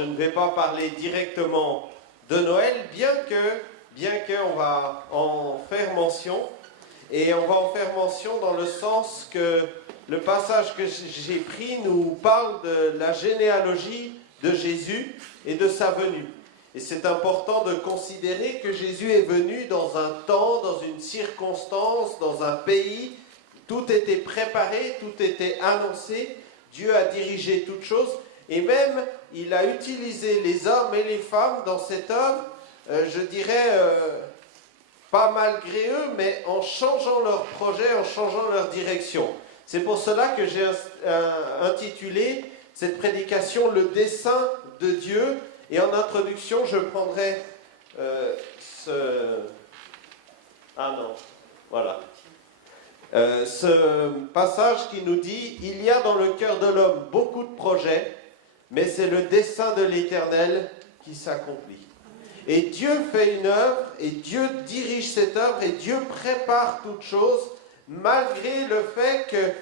Je ne vais pas parler directement de Noël, bien que on va en faire mention. Et on va en faire mention dans le sens que le passage que j'ai pris nous parle de la généalogie de Jésus et de sa venue. Et c'est important de considérer que Jésus est venu dans un temps, dans une circonstance, dans un pays. Tout était préparé, tout était annoncé. Dieu a dirigé toutes choses. Et même, il a utilisé les hommes et les femmes dans cette œuvre, je dirais, pas malgré eux, mais en changeant leur projet, en changeant leur direction. C'est pour cela que j'ai intitulé cette prédication « Le dessein de Dieu ». Et en introduction, je prendrai ce passage qui nous dit « Il y a dans le cœur de l'homme beaucoup de projets, mais c'est le dessein de l'Éternel qui s'accomplit. » Et Dieu fait une œuvre, et Dieu dirige cette œuvre, et Dieu prépare toutes choses, malgré le fait que,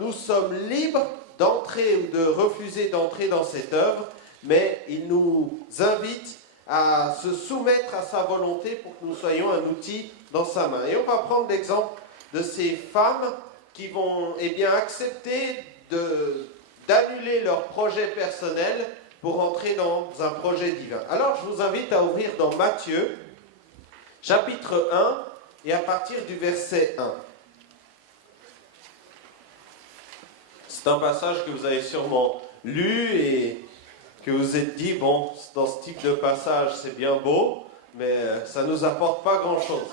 nous sommes libres d'entrer ou de refuser d'entrer dans cette œuvre, mais il nous invite à se soumettre à sa volonté pour que nous soyons un outil dans sa main. Et on va prendre l'exemple de ces femmes qui vont accepter d'annuler leur projet personnel pour entrer dans un projet divin. Alors je vous invite à ouvrir dans Matthieu, chapitre 1, et à partir du verset 1. C'est un passage que vous avez sûrement lu et que vous vous êtes dit, bon, dans ce type de passage, c'est bien beau, mais ça ne nous apporte pas grand-chose.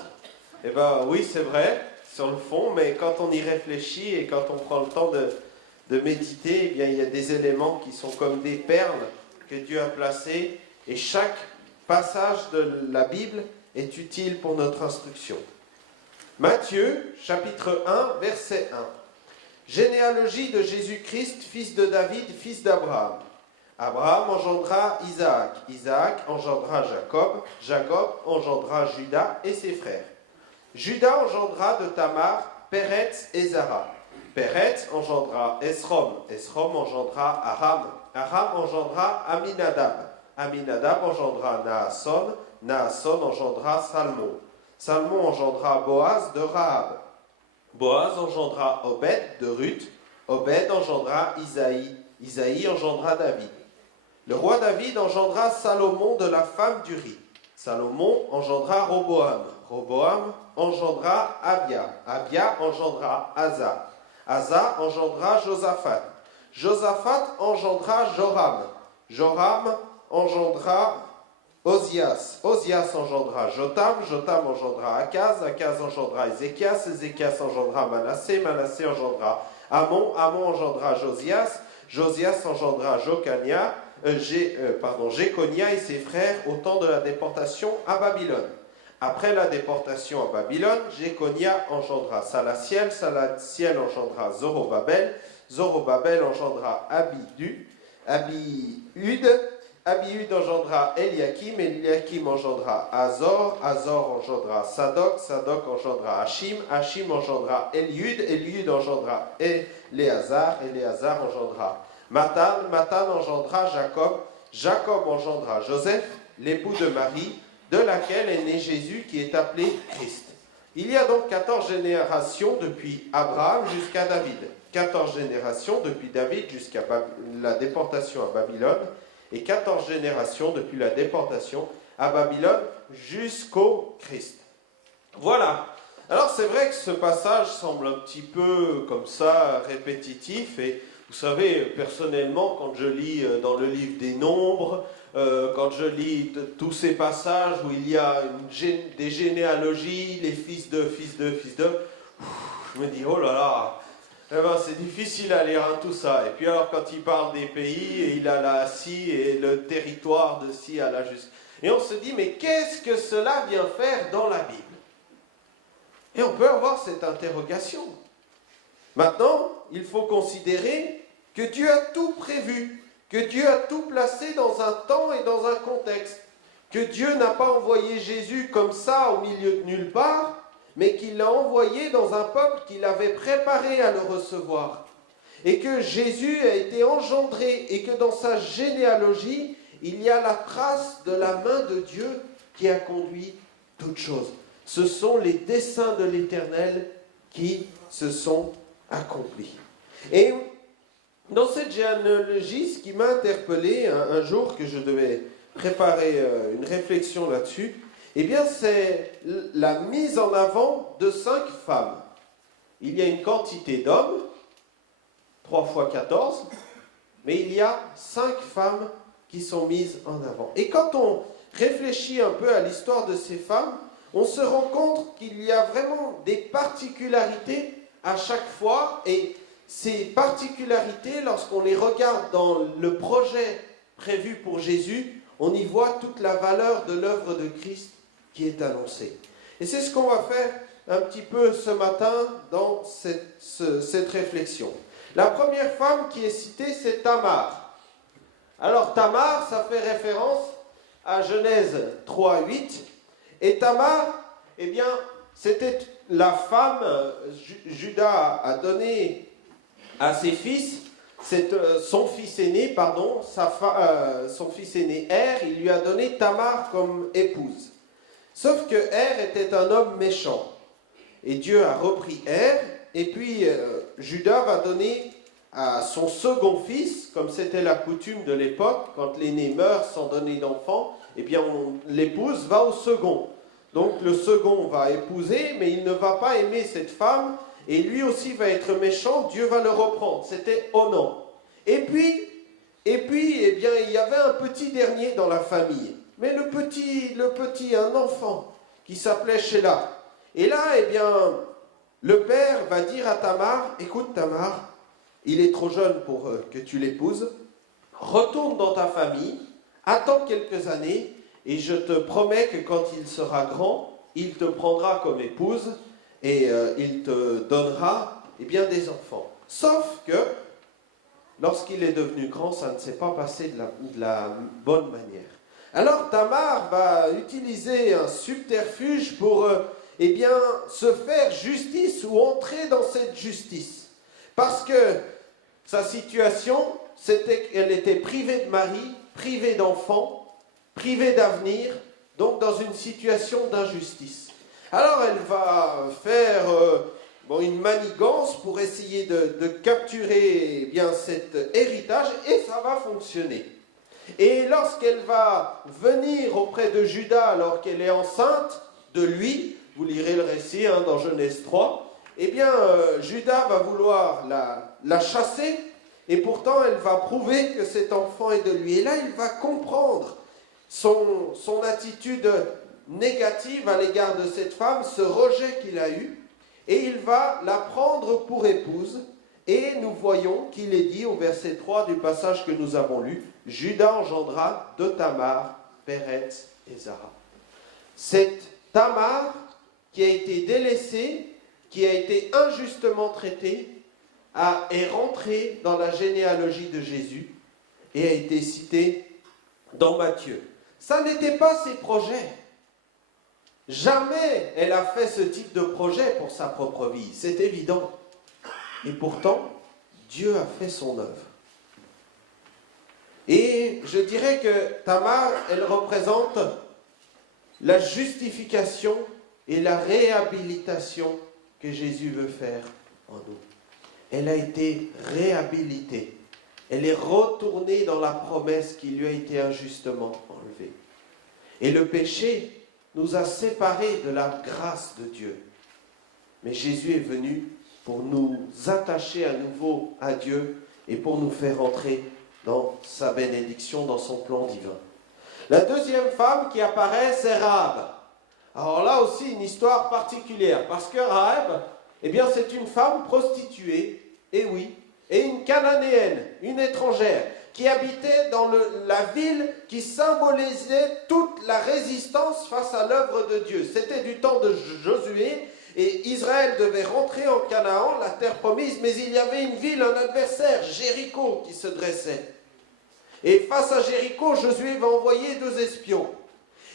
Eh bien, oui, c'est vrai, sur le fond, mais quand on y réfléchit et quand on prend le temps de méditer, il y a des éléments qui sont comme des perles que Dieu a placées, et chaque passage de la Bible est utile pour notre instruction. Matthieu, chapitre 1, verset 1. Généalogie de Jésus-Christ, fils de David, fils d'Abraham. Abraham engendra Isaac, Isaac engendra Jacob, Jacob engendra Judas et ses frères. Judas engendra de Tamar, Péretz et Zara. Péretz engendra Esrom, Esrom engendra Aram, Aram engendra Aminadab, Aminadab engendra Naasson, Naasson engendra Salmon, Salmon engendra Boaz de Rahab, Boaz engendra Obed de Ruth, Obed engendra Isaïe, Isaïe engendra David. Le roi David engendra Salomon de la femme d'Uri. Salomon engendra Roboam. Roboam engendra Abia. Abia engendra Asa. Asa engendra Josaphat. Josaphat engendra Joram. Joram engendra Ozias. Ozias engendra Jotam. Jotam engendra Akaz. Akaz engendra Ézéchias. Ézéchias engendra Manassé. Manassé engendra Amon. Amon engendra Josias. Josias engendra Jéconia et ses frères au temps de la déportation à Babylone. Après la déportation à Babylone, Jéconia engendra Salatiel, Salatiel engendra Zorobabel, Zorobabel engendra Abiud, Abiud engendra Eliakim, Eliakim engendra Azor, Azor engendra Sadok, Sadok engendra Hachim, Hachim engendra Eliud, Eliud engendra Éléazar, Éléazar engendra Matan, Matan engendra Jacob, Jacob engendra Joseph, l'époux de Marie, de laquelle est né Jésus qui est appelé Christ. Il y a donc 14 générations depuis Abraham jusqu'à David, 14 générations depuis David jusqu'à la déportation à Babylone, et 14 générations depuis la déportation à Babylone jusqu'au Christ. Voilà. Alors c'est vrai que ce passage semble un petit peu comme ça répétitif, et vous savez, personnellement, quand je lis dans le livre des Nombres, quand je lis tous ces passages où il y a des généalogies, les fils de, je me dis, oh là là, c'est difficile à lire tout ça. Et puis alors quand il parle des pays, et il a là ci et le territoire de ci à là jusqu'à... Et on se dit, mais qu'est-ce que cela vient faire dans la Bible? Et on peut avoir cette interrogation. Maintenant, il faut considérer que Dieu a tout prévu, que Dieu a tout placé dans un temps et dans un contexte, que Dieu n'a pas envoyé Jésus comme ça au milieu de nulle part, mais qu'il l'a envoyé dans un peuple qu'il avait préparé à le recevoir. et que Jésus a été engendré et que dans sa généalogie, il y a la trace de la main de Dieu qui a conduit toutes choses. Ce sont les desseins de l'Éternel qui se sont accomplis. Et dans cette généalogie, ce qui m'a interpellé un jour que je devais préparer une réflexion là-dessus, eh bien c'est la mise en avant de 5 femmes. Il y a une quantité d'hommes, 3 fois 14, mais il y a 5 femmes qui sont mises en avant. Et quand on réfléchit un peu à l'histoire de ces femmes, on se rend compte qu'il y a vraiment des particularités à chaque fois, et ces particularités, lorsqu'on les regarde dans le projet prévu pour Jésus, on y voit toute la valeur de l'œuvre de Christ qui est annoncée. Et c'est ce qu'on va faire un petit peu ce matin dans cette réflexion. La première femme qui est citée, c'est Tamar. Alors Tamar, ça fait référence à Genèse 3:8. Et Tamar, eh bien, c'était la femme, Judas a donné à ses fils, son fils aîné, son fils aîné Er, il lui a donné Tamar comme épouse. Sauf que Er était un homme méchant. Et Dieu a repris Er, et puis Judas va donner à son second fils, comme c'était la coutume de l'époque, quand l'aîné meurt sans donner d'enfant, eh bien l'épouse va au second. Donc le second va épouser, mais il ne va pas aimer cette femme, et lui aussi va être méchant, Dieu va le reprendre. C'était Onan. Et puis, eh bien, il y avait un petit dernier dans la famille. Mais le petit, un enfant, qui s'appelait Sheila. Et là, eh bien, le père va dire à Tamar, écoute Tamar, il est trop jeune pour que tu l'épouses, retourne dans ta famille, attends quelques années, et je te promets que quand il sera grand, il te prendra comme épouse, et il te donnera eh bien, des enfants. Sauf que, lorsqu'il est devenu grand, ça ne s'est pas passé de la bonne manière. Alors Tamar va utiliser un subterfuge pour eh bien, se faire justice ou entrer dans cette justice. Parce que sa situation, c'était qu'elle était privée de mari, privée d'enfants, privée d'avenir, donc dans une situation d'injustice. Alors elle va faire une manigance pour essayer de capturer eh bien, cet héritage, et ça va fonctionner. Et lorsqu'elle va venir auprès de Judas alors qu'elle est enceinte de lui, vous lirez le récit dans Genèse 3, eh bien Judas va vouloir la chasser, et pourtant elle va prouver que cet enfant est de lui. Et là il va comprendre son attitude négative à l'égard de cette femme, ce rejet qu'il a eu, et il va la prendre pour épouse. Et nous voyons qu'il est dit au verset 3 du passage que nous avons lu, Judas engendra de Tamar, Péretz et Zara. Cette Tamar qui a été délaissée, qui a été injustement traitée, est rentrée dans la généalogie de Jésus et a été citée dans Matthieu. Ça n'était pas ses projets. Jamais elle a fait ce type de projet pour sa propre vie, c'est évident. Et pourtant, Dieu a fait son œuvre. Et je dirais que Tamar, elle représente la justification et la réhabilitation que Jésus veut faire en nous. Elle a été réhabilitée. Elle est retournée dans la promesse qui lui a été injustement enlevée. Et le péché nous a séparés de la grâce de Dieu. Mais Jésus est venu pour nous attacher à nouveau à Dieu et pour nous faire entrer dans sa bénédiction, dans son plan divin. La deuxième femme qui apparaît, c'est Rahab. Alors là aussi, une histoire particulière, parce que Rahab, eh bien, c'est une femme prostituée, et oui, et une cananéenne, une étrangère, qui habitait dans la ville qui symbolisait toute la résistance face à l'œuvre de Dieu. C'était du temps de Josué, et Israël devait rentrer en Canaan, la terre promise, mais il y avait une ville, un adversaire, Jéricho, qui se dressait. Et face à Jéricho, Josué va envoyer 2 espions.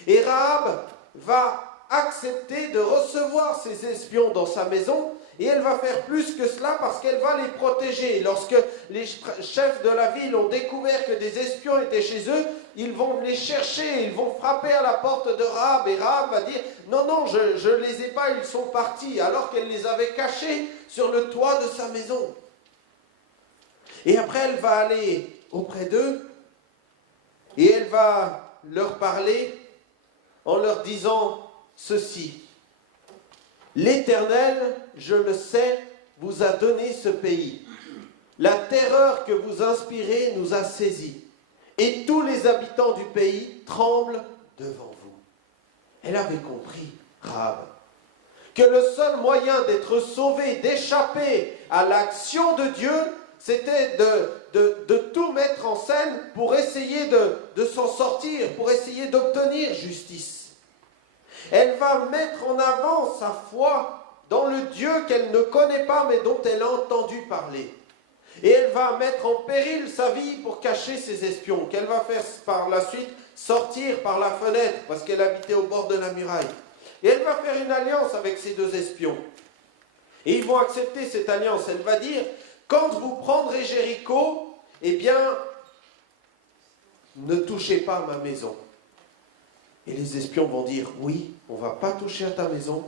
Et Rahab va accepter de recevoir ces espions dans sa maison, Et elle va faire plus que cela parce qu'elle va les protéger. Lorsque les chefs de la ville ont découvert que des espions étaient chez eux, ils vont les chercher, ils vont frapper à la porte de Rahab. Et Rahab va dire, non, non, je ne les ai pas, ils sont partis. Alors qu'elle les avait cachés sur le toit de sa maison. Et après, elle va aller auprès d'eux et elle va leur parler en leur disant ceci. L'Éternel, je le sais, vous a donné ce pays. La terreur que vous inspirez nous a saisis. Et tous les habitants du pays tremblent devant vous. Elle avait compris, Rahab, que le seul moyen d'être sauvé, d'échapper à l'action de Dieu, c'était de tout mettre en scène pour essayer de s'en sortir, pour essayer d'obtenir justice. Elle va mettre en avant sa foi dans le Dieu qu'elle ne connaît pas, mais dont elle a entendu parler. Et elle va mettre en péril sa vie pour cacher ses espions, qu'elle va faire par la suite sortir par la fenêtre, parce qu'elle habitait au bord de la muraille. Et elle va faire une alliance avec ces deux espions. Et ils vont accepter cette alliance. Elle va dire, quand vous prendrez Jéricho, eh bien, ne touchez pas à ma maison. Et les espions vont dire, oui, on ne va pas toucher à ta maison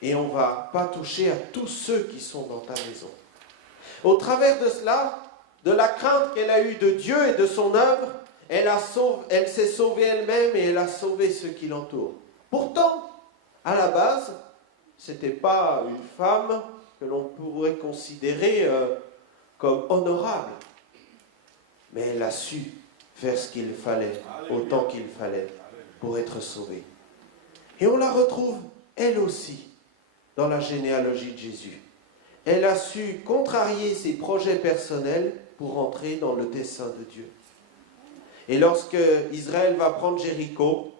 et on ne va pas toucher à tous ceux qui sont dans ta maison. Au travers de cela, de la crainte qu'elle a eue de Dieu et de son œuvre, elle s'est sauvée elle-même et elle a sauvé ceux qui l'entourent. Pourtant, à la base, ce n'était pas une femme que l'on pourrait considérer comme honorable. Mais elle a su faire ce qu'il fallait, autant qu'il fallait, pour être sauvée. Et on la retrouve, elle aussi, dans la généalogie de Jésus. Elle a su contrarier ses projets personnels pour entrer dans le dessein de Dieu. Et lorsque Israël va prendre Jéricho,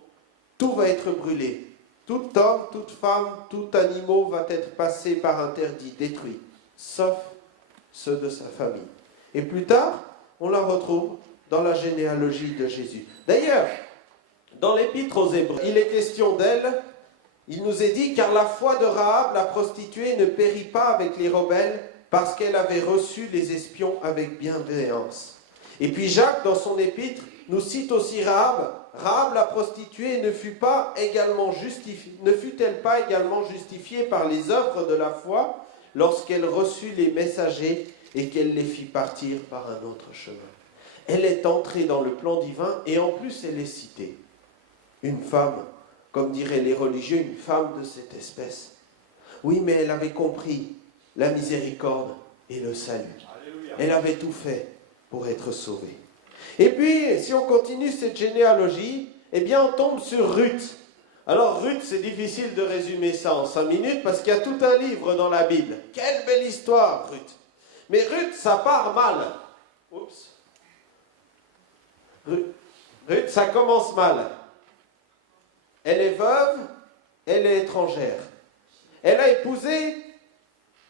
tout va être brûlé. Tout homme, toute femme, tout animal va être passé par interdit, détruit, sauf ceux de sa famille. Et plus tard, on la retrouve dans la généalogie de Jésus. D'ailleurs, dans l'Épître aux Hébreux, il est question d'elle. Il nous est dit, car la foi de Rahab, la prostituée, ne périt pas avec les rebelles, parce qu'elle avait reçu les espions avec bienveillance. Et puis Jacques, dans son épître, nous cite aussi Rahab. Rahab, la prostituée, ne fut-elle pas également justifiée par les œuvres de la foi, lorsqu'elle reçut les messagers et qu'elle les fit partir par un autre chemin. Elle est entrée dans le plan divin et en plus elle est citée. Une femme, comme diraient les religieux, une femme de cette espèce. Oui, mais elle avait compris la miséricorde et le salut. Alléluia. Elle avait tout fait pour être sauvée. Et puis, si on continue cette généalogie, eh bien on tombe sur Ruth. Alors Ruth, c'est difficile de résumer ça en 5 minutes parce qu'il y a tout un livre dans la Bible. Quelle belle histoire, Ruth. Mais Ruth, ça part mal. Oups. Ruth, ça commence mal. Elle est veuve, elle est étrangère. Elle a épousé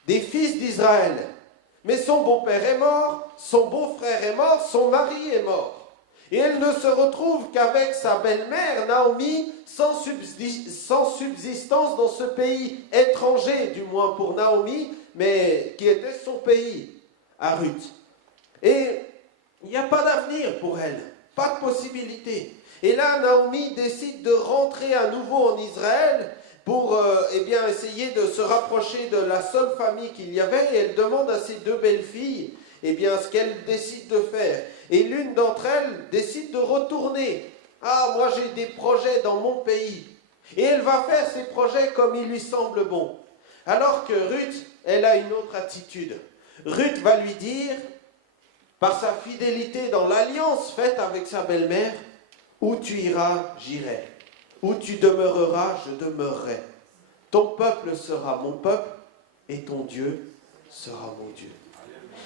des fils d'Israël. Mais son beau-père est mort, son beau-frère est mort, son mari est mort. Et elle ne se retrouve qu'avec sa belle-mère, Naomi, sans subsistance dans ce pays étranger, du moins pour Naomi, mais qui était son pays, à Ruth. Et il n'y a pas d'avenir pour elle, pas de possibilité. Et là, Naomi décide de rentrer à nouveau en Israël pour essayer de se rapprocher de la seule famille qu'il y avait. Et elle demande à ses 2 belles-filles ce qu'elle décide de faire. Et l'une d'entre elles décide de retourner. Ah, moi j'ai des projets dans mon pays. Et elle va faire ses projets comme il lui semble bon. Alors que Ruth, elle a une autre attitude. Ruth va lui dire, par sa fidélité dans l'alliance faite avec sa belle-mère, où tu iras, j'irai. Où tu demeureras, je demeurerai. Ton peuple sera mon peuple et ton Dieu sera mon Dieu.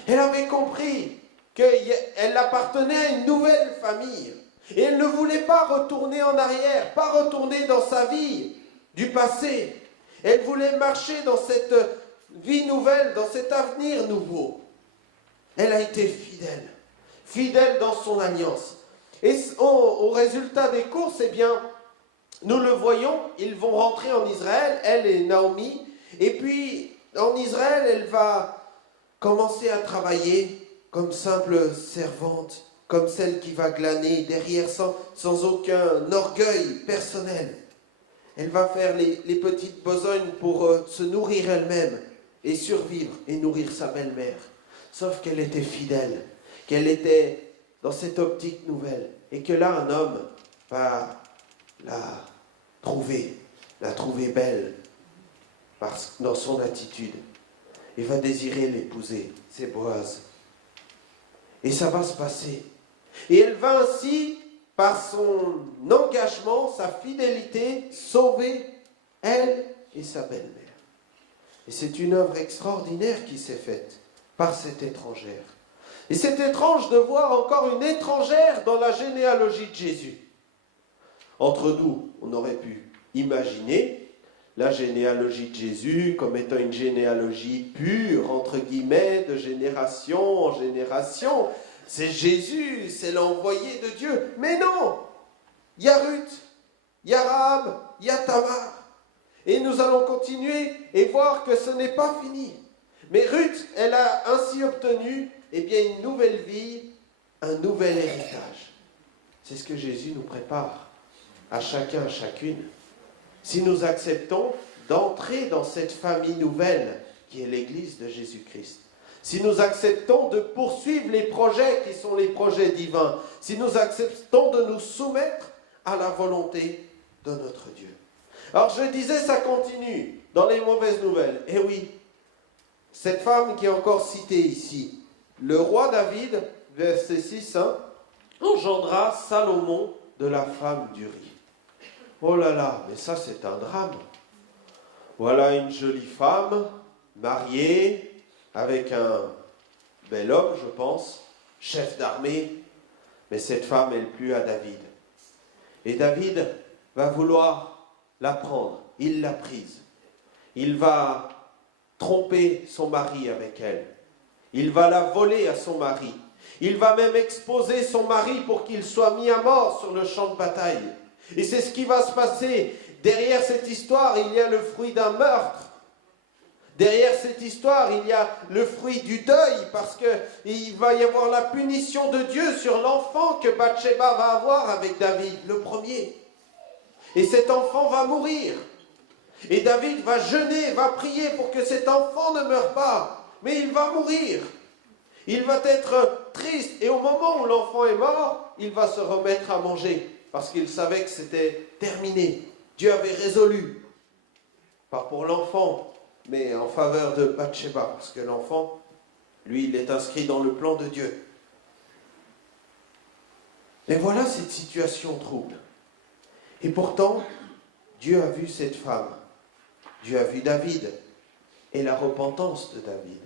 Elle avait compris qu'elle appartenait à une nouvelle famille. Et elle ne voulait pas retourner en arrière, pas retourner dans sa vie du passé. Elle voulait marcher dans cette vie nouvelle, dans cet avenir nouveau. Elle a été fidèle, fidèle dans son alliance. Et au résultat des courses, nous le voyons, ils vont rentrer en Israël, elle et Naomi, et puis En Israël, elle va commencer à travailler comme simple servante, comme celle qui va glaner derrière sans aucun orgueil personnel. Elle va faire les petites besognes pour se nourrir elle-même et survivre et nourrir sa belle-mère. Sauf qu'elle était fidèle, qu'elle était dans cette optique nouvelle et que là, un homme va la trouver belle dans son attitude et va désirer l'épouser, c'est Boaz. Et ça va se passer. Et elle va ainsi, par son engagement, sa fidélité, sauver elle et sa belle-mère. Et c'est une œuvre extraordinaire qui s'est faite par cette étrangère. Et c'est étrange de voir encore une étrangère dans la généalogie de Jésus. Entre nous, on aurait pu imaginer la généalogie de Jésus comme étant une généalogie pure, entre guillemets, de génération en génération. C'est Jésus, c'est l'envoyé de Dieu. Mais non, il y a Ruth, il y a Rahab, il y a Tamar. Et nous allons continuer et voir que ce n'est pas fini. Mais Ruth, elle a ainsi obtenu une nouvelle vie, un nouvel héritage. C'est ce que Jésus nous prépare à chacun, à chacune. Si nous acceptons d'entrer dans cette famille nouvelle qui est l'Église de Jésus-Christ, si nous acceptons de poursuivre les projets qui sont les projets divins, si nous acceptons de nous soumettre à la volonté de notre Dieu. Alors je disais, ça continue dans les mauvaises nouvelles. Et oui, cette femme qui est encore citée ici, le roi David, verset 6, engendra Salomon de la femme d'Uri. Oh là là, mais ça c'est un drame. Voilà une jolie femme, mariée, avec un bel homme, je pense, chef d'armée, mais cette femme, elle plut à David. Et David va vouloir la prendre, il l'a prise. Il va tromper son mari avec elle. Il va la voler à son mari. Il va même exposer son mari pour qu'il soit mis à mort sur le champ de bataille. Et c'est ce qui va se passer. Derrière cette histoire, il y a le fruit d'un meurtre. Derrière cette histoire, il y a le fruit du deuil, parce qu'il va y avoir la punition de Dieu sur l'enfant que Bathsheba va avoir avec David, le premier. Et cet enfant va mourir. Et David va jeûner, va prier pour que cet enfant ne meure pas. Mais il va mourir. Il va être triste. Et au moment où l'enfant est mort, il va se remettre à manger. Parce qu'il savait que c'était terminé. Dieu avait résolu. Pas pour l'enfant, mais en faveur de Bathsheba. Parce que l'enfant, lui, il est inscrit dans le plan de Dieu. Et voilà cette situation trouble. Et pourtant, Dieu a vu cette femme. Dieu a vu David et la repentance de David.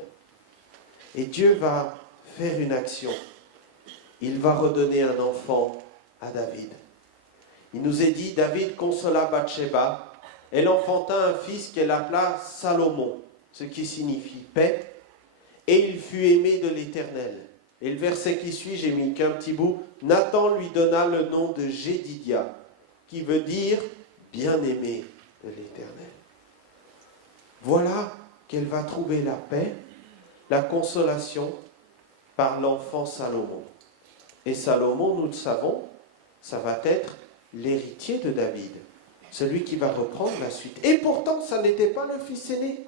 Et Dieu va faire une action. Il va redonner un enfant à David. Il nous est dit, David consola Bathsheba. Elle enfanta un fils qu'elle appela Salomon, ce qui signifie paix, et il fut aimé de l'Éternel. Et le verset qui suit, j'ai mis qu'un petit bout, Nathan lui donna le nom de Jédidia, qui veut dire bien-aimé de l'Éternel. Voilà qu'elle va trouver la paix, la consolation par l'enfant Salomon. Et Salomon, nous le savons, ça va être l'héritier de David, celui qui va reprendre la suite. Et pourtant, ça n'était pas le fils aîné.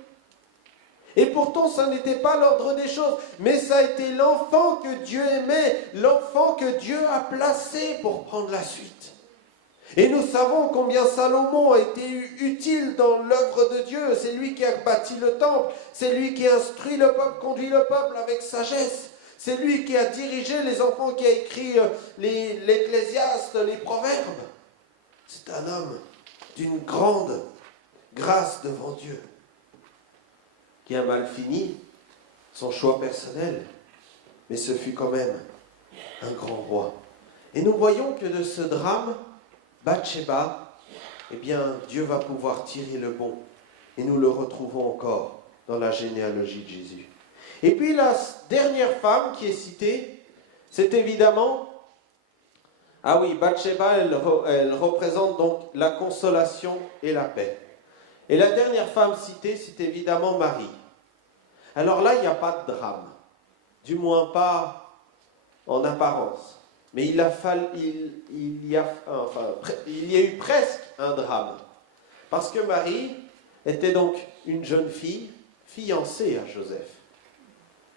Et pourtant, ça n'était pas l'ordre des choses. Mais ça a été l'enfant que Dieu aimait, l'enfant que Dieu a placé pour prendre la suite. Et nous savons combien Salomon a été utile dans l'œuvre de Dieu. C'est lui qui a bâti le temple. C'est lui qui a instruit le peuple, conduit le peuple avec sagesse. C'est lui qui a dirigé les enfants, qui a écrit l'Ecclésiaste, les Proverbes. C'est un homme d'une grande grâce devant Dieu, qui a mal fini, son choix personnel, mais ce fut quand même un grand roi. Et nous voyons que de ce drame, Bathsheba, Dieu va pouvoir tirer le bon. Et nous le retrouvons encore dans la généalogie de Jésus. Et puis la dernière femme qui est citée, c'est évidemment... Ah oui, Bathsheba, elle représente donc la consolation et la paix. Et la dernière femme citée, c'est évidemment Marie. Alors là, il n'y a pas de drame. Du moins pas en apparence. Mais il y a eu presque un drame. Parce que Marie était donc une jeune fille fiancée à Joseph.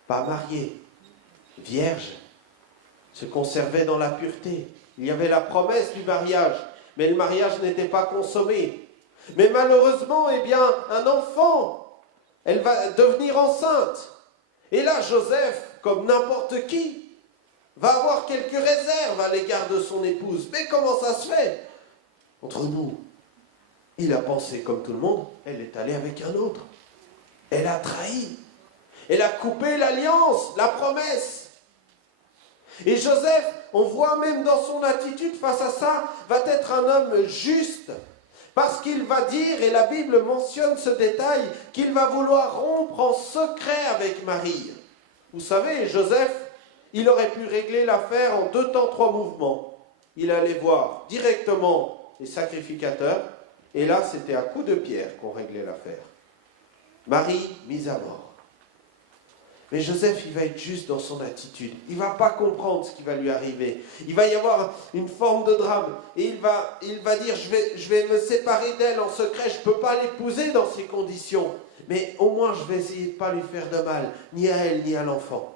Pas mariée, vierge, se conservait dans la pureté. Il y avait la promesse du mariage, mais le mariage n'était pas consommé. Mais malheureusement, un enfant, elle va devenir enceinte. Et là, Joseph, comme n'importe qui, va avoir quelques réserves à l'égard de son épouse. Mais comment ça se fait? Entre nous, il a pensé comme tout le monde, elle est allée avec un autre. Elle a trahi. Elle a coupé l'alliance, la promesse. Et Joseph, on voit même dans son attitude face à ça, va être un homme juste. Parce qu'il va dire, et la Bible mentionne ce détail, qu'il va vouloir rompre en secret avec Marie. Vous savez, Joseph, il aurait pu régler l'affaire en 2 temps, 3 mouvements. Il allait voir directement les sacrificateurs, et là, c'était à coups de pierre qu'on réglait l'affaire. Marie, mise à mort. Mais Joseph, il va être juste dans son attitude. Il ne va pas comprendre ce qui va lui arriver. Il va y avoir une forme de drame. Et il va dire, je vais me séparer d'elle en secret. Je ne peux pas l'épouser dans ces conditions. Mais au moins, je vais essayer de ne pas lui faire de mal, ni à elle, ni à l'enfant.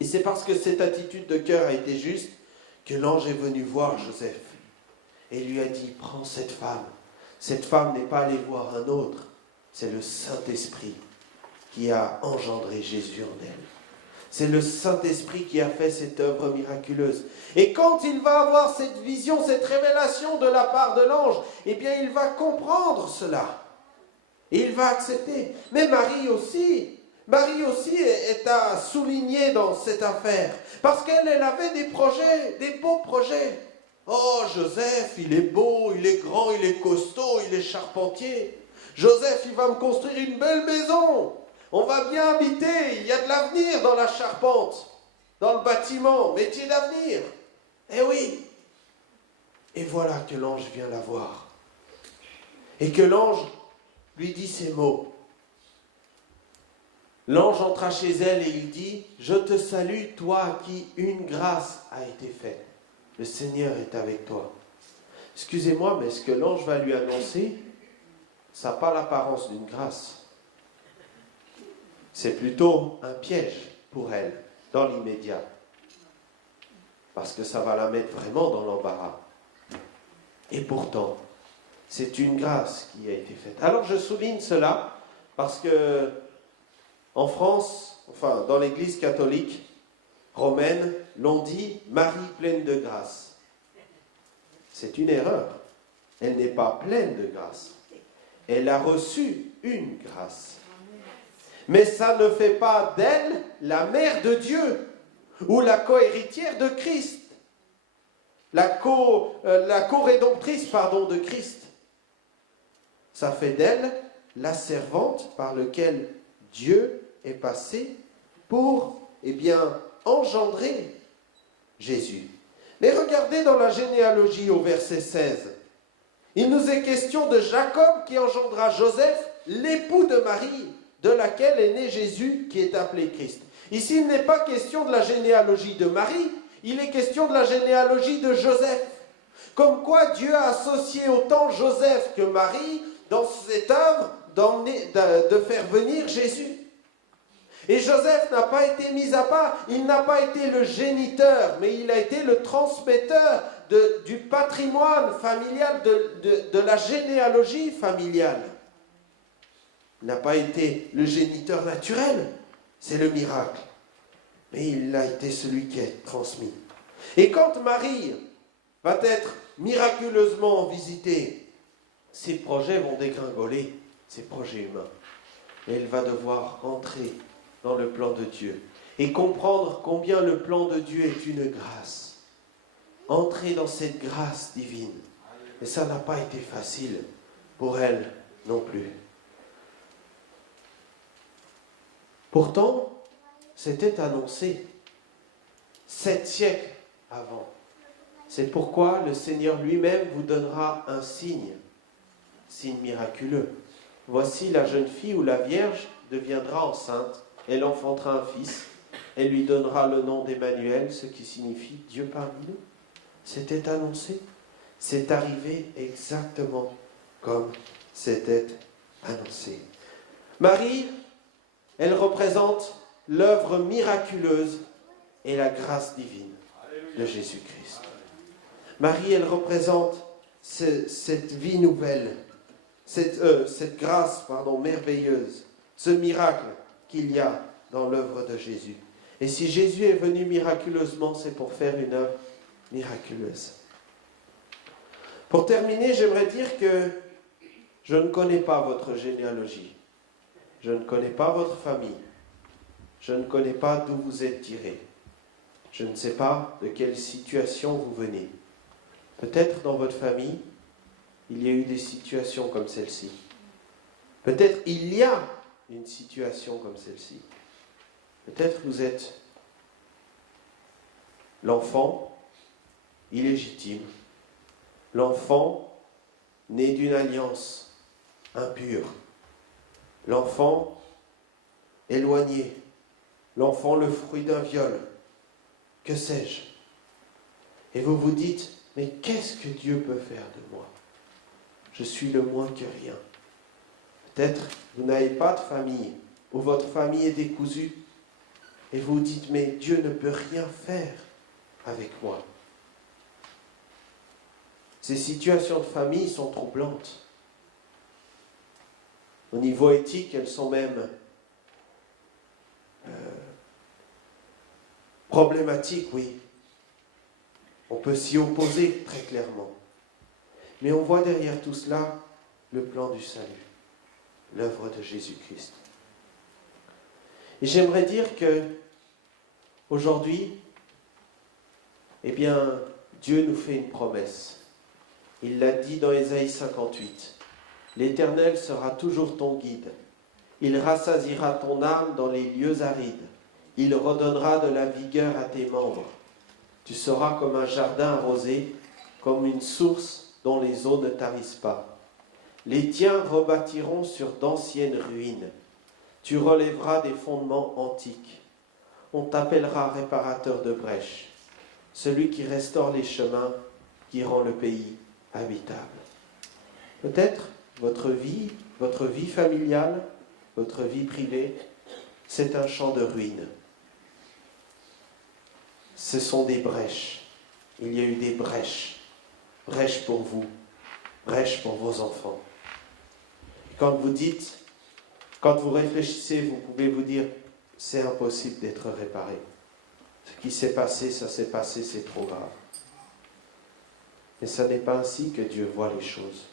Et c'est parce que cette attitude de cœur a été juste que l'ange est venu voir Joseph. Et lui a dit, prends cette femme. Cette femme n'est pas allée voir un autre. C'est le Saint-Esprit qui a engendré Jésus en elle. C'est le Saint-Esprit qui a fait cette œuvre miraculeuse. Et quand il va avoir cette vision, cette révélation de la part de l'ange, eh bien il va comprendre cela. Et il va accepter. Mais Marie aussi est à souligner dans cette affaire. Parce qu'elle avait des projets, des beaux projets. Oh, Joseph, il est beau, il est grand, il est costaud, il est charpentier. Joseph, il va me construire une belle maison. On va bien habiter, il y a de l'avenir dans la charpente, dans le bâtiment, métier d'avenir. Eh oui. Et voilà que l'ange vient la voir. Et que l'ange lui dit ces mots. L'ange entra chez elle et il dit, « Je te salue, toi à qui une grâce a été faite. Le Seigneur est avec toi. » Excusez-moi, mais ce que l'ange va lui annoncer, ça n'a pas l'apparence d'une grâce. C'est plutôt un piège pour elle, dans l'immédiat. Parce que ça va la mettre vraiment dans l'embarras. Et pourtant, c'est une grâce qui a été faite. Alors je souligne cela, parce que en France, enfin dans l'Église catholique romaine, l'on dit Marie pleine de grâce. C'est une erreur. Elle n'est pas pleine de grâce. Elle a reçu une grâce. Mais ça ne fait pas d'elle la mère de Dieu ou la co-héritière de Christ. La co-rédemptrice, de Christ. Ça fait d'elle la servante par laquelle Dieu est passé pour, engendrer Jésus. Mais regardez dans la généalogie au verset 16. Il nous est question de Jacob qui engendra Joseph, l'époux de Marie, de laquelle est né Jésus, qui est appelé Christ. Ici, il n'est pas question de la généalogie de Marie, il est question de la généalogie de Joseph. Comme quoi Dieu a associé autant Joseph que Marie dans cette œuvre de faire venir Jésus. Et Joseph n'a pas été mis à part, il n'a pas été le géniteur, mais il a été le transmetteur du patrimoine familial, de la généalogie familiale. Il n'a pas été le géniteur naturel, c'est le miracle. Mais il a été celui qui a transmis. Et quand Marie va être miraculeusement visitée, ses projets vont dégringoler, ses projets humains. Et elle va devoir entrer dans le plan de Dieu et comprendre combien le plan de Dieu est une grâce. Entrer dans cette grâce divine. Et ça n'a pas été facile pour elle non plus. Pourtant, c'était annoncé 7 siècles avant. C'est pourquoi le Seigneur lui-même vous donnera un signe miraculeux. Voici la jeune fille ou la Vierge deviendra enceinte, elle enfantera un fils, elle lui donnera le nom d'Emmanuel, ce qui signifie Dieu parmi nous. C'était annoncé, c'est arrivé exactement comme c'était annoncé. Marie, elle représente l'œuvre miraculeuse et la grâce divine de Jésus-Christ. Marie, elle représente cette vie nouvelle, cette grâce merveilleuse, ce miracle qu'il y a dans l'œuvre de Jésus. Et si Jésus est venu miraculeusement, c'est pour faire une œuvre miraculeuse. Pour terminer, j'aimerais dire que je ne connais pas votre généalogie. Je ne connais pas votre famille. Je ne connais pas d'où vous êtes tirés. Je ne sais pas de quelle situation vous venez. Peut-être dans votre famille, il y a eu des situations comme celle-ci. Peut-être il y a une situation comme celle-ci. Peut-être vous êtes l'enfant illégitime, l'enfant né d'une alliance impure, l'enfant éloigné, l'enfant le fruit d'un viol, que sais-je? Et vous vous dites, mais qu'est-ce que Dieu peut faire de moi? Je suis le moins que rien. Peut-être vous n'avez pas de famille, ou votre famille est décousue, et vous vous dites, mais Dieu ne peut rien faire avec moi. Ces situations de famille sont troublantes. Au niveau éthique, elles sont même problématiques, oui. On peut s'y opposer très clairement. Mais on voit derrière tout cela le plan du salut, l'œuvre de Jésus-Christ. Et j'aimerais dire que aujourd'hui, eh bien, Dieu nous fait une promesse. Il l'a dit dans Ésaïe 58. L'Éternel sera toujours ton guide. Il rassasiera ton âme dans les lieux arides. Il redonnera de la vigueur à tes membres. Tu seras comme un jardin arrosé, comme une source dont les eaux ne tarissent pas. Les tiens rebâtiront sur d'anciennes ruines. Tu relèveras des fondements antiques. On t'appellera réparateur de brèches, celui qui restaure les chemins, qui rend le pays habitable. Peut-être votre vie familiale, votre vie privée, c'est un champ de ruines. Ce sont des brèches. Il y a eu des brèches. Brèches pour vous, brèches pour vos enfants. Et quand vous réfléchissez, vous pouvez vous dire, c'est impossible d'être réparé. Ce qui s'est passé, ça s'est passé, c'est trop grave. Mais ce n'est pas ainsi que Dieu voit les choses.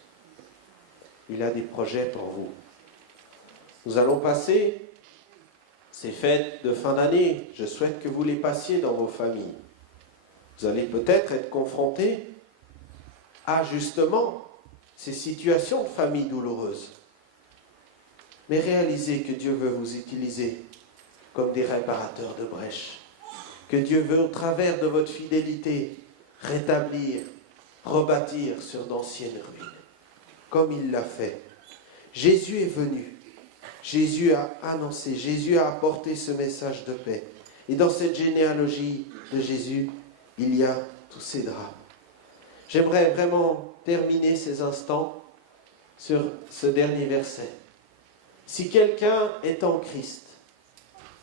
Il a des projets pour vous. Nous allons passer ces fêtes de fin d'année. Je souhaite que vous les passiez dans vos familles. Vous allez peut-être être confrontés à justement ces situations de famille douloureuses. Mais réalisez que Dieu veut vous utiliser comme des réparateurs de brèches. Que Dieu veut, au travers de votre fidélité, rétablir, rebâtir sur d'anciennes ruines, comme il l'a fait. Jésus est venu. Jésus a annoncé, Jésus a apporté ce message de paix. Et dans cette généalogie de Jésus, il y a tous ces drames. J'aimerais vraiment terminer ces instants sur ce dernier verset. Si quelqu'un est en Christ,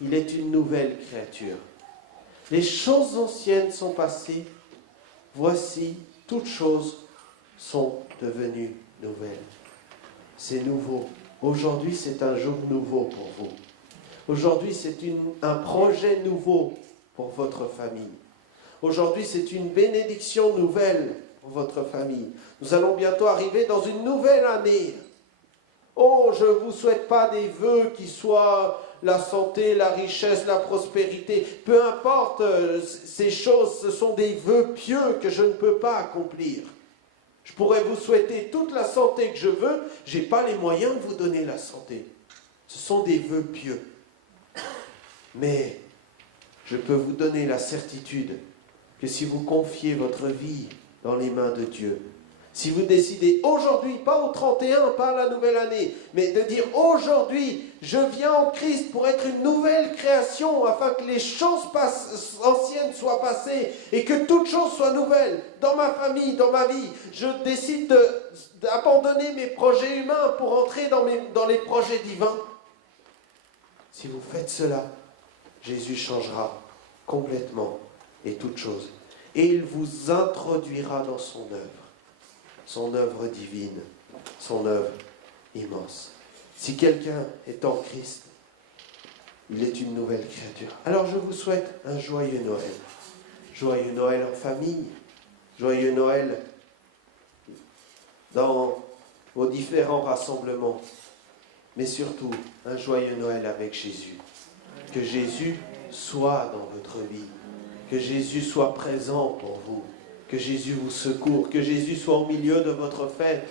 il est une nouvelle créature. Les choses anciennes sont passées, voici, toutes choses sont devenues nouvelles. C'est nouveau. Aujourd'hui, c'est un jour nouveau pour vous. Aujourd'hui, c'est un projet nouveau pour votre famille. Aujourd'hui, c'est une bénédiction nouvelle pour votre famille. Nous allons bientôt arriver dans une nouvelle année. Oh, je ne vous souhaite pas des vœux qui soient la santé, la richesse, la prospérité. Peu importe, ces choses, ce sont des vœux pieux que je ne peux pas accomplir. Je pourrais vous souhaiter toute la santé que je veux, je n'ai pas les moyens de vous donner la santé. Ce sont des vœux pieux. Mais je peux vous donner la certitude que si vous confiez votre vie dans les mains de Dieu, Si vous décidez aujourd'hui, pas au 31, pas à la nouvelle année, mais de dire aujourd'hui, je viens en Christ pour être une nouvelle création afin que les choses anciennes soient passées et que toute chose soit nouvelle dans ma famille, dans ma vie. Je décide d'abandonner mes projets humains pour entrer dans les projets divins. Si vous faites cela, Jésus changera complètement et toute chose. Et il vous introduira dans son œuvre divine, son œuvre immense. Si quelqu'un est en Christ, il est une nouvelle créature. Alors je vous souhaite un joyeux Noël. Joyeux Noël en famille, joyeux Noël dans vos différents rassemblements, mais surtout un joyeux Noël avec Jésus. Que Jésus soit dans votre vie, que Jésus soit présent pour vous, que Jésus vous secourt, que Jésus soit au milieu de votre fête,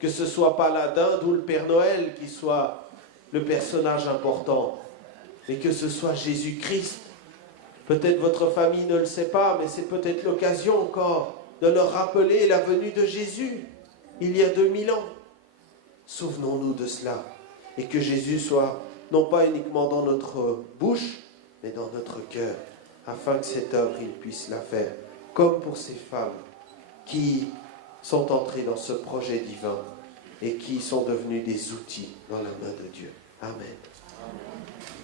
que ce ne soit pas la dinde ou le Père Noël qui soit le personnage important, mais que ce soit Jésus-Christ. Peut-être votre famille ne le sait pas, mais c'est peut-être l'occasion encore de leur rappeler la venue de Jésus, il y a 2000 ans. Souvenons-nous de cela, et que Jésus soit non pas uniquement dans notre bouche, mais dans notre cœur, afin que cette œuvre, il puisse la faire. Comme pour ces femmes qui sont entrées dans ce projet divin et qui sont devenues des outils dans la main de Dieu. Amen. Amen.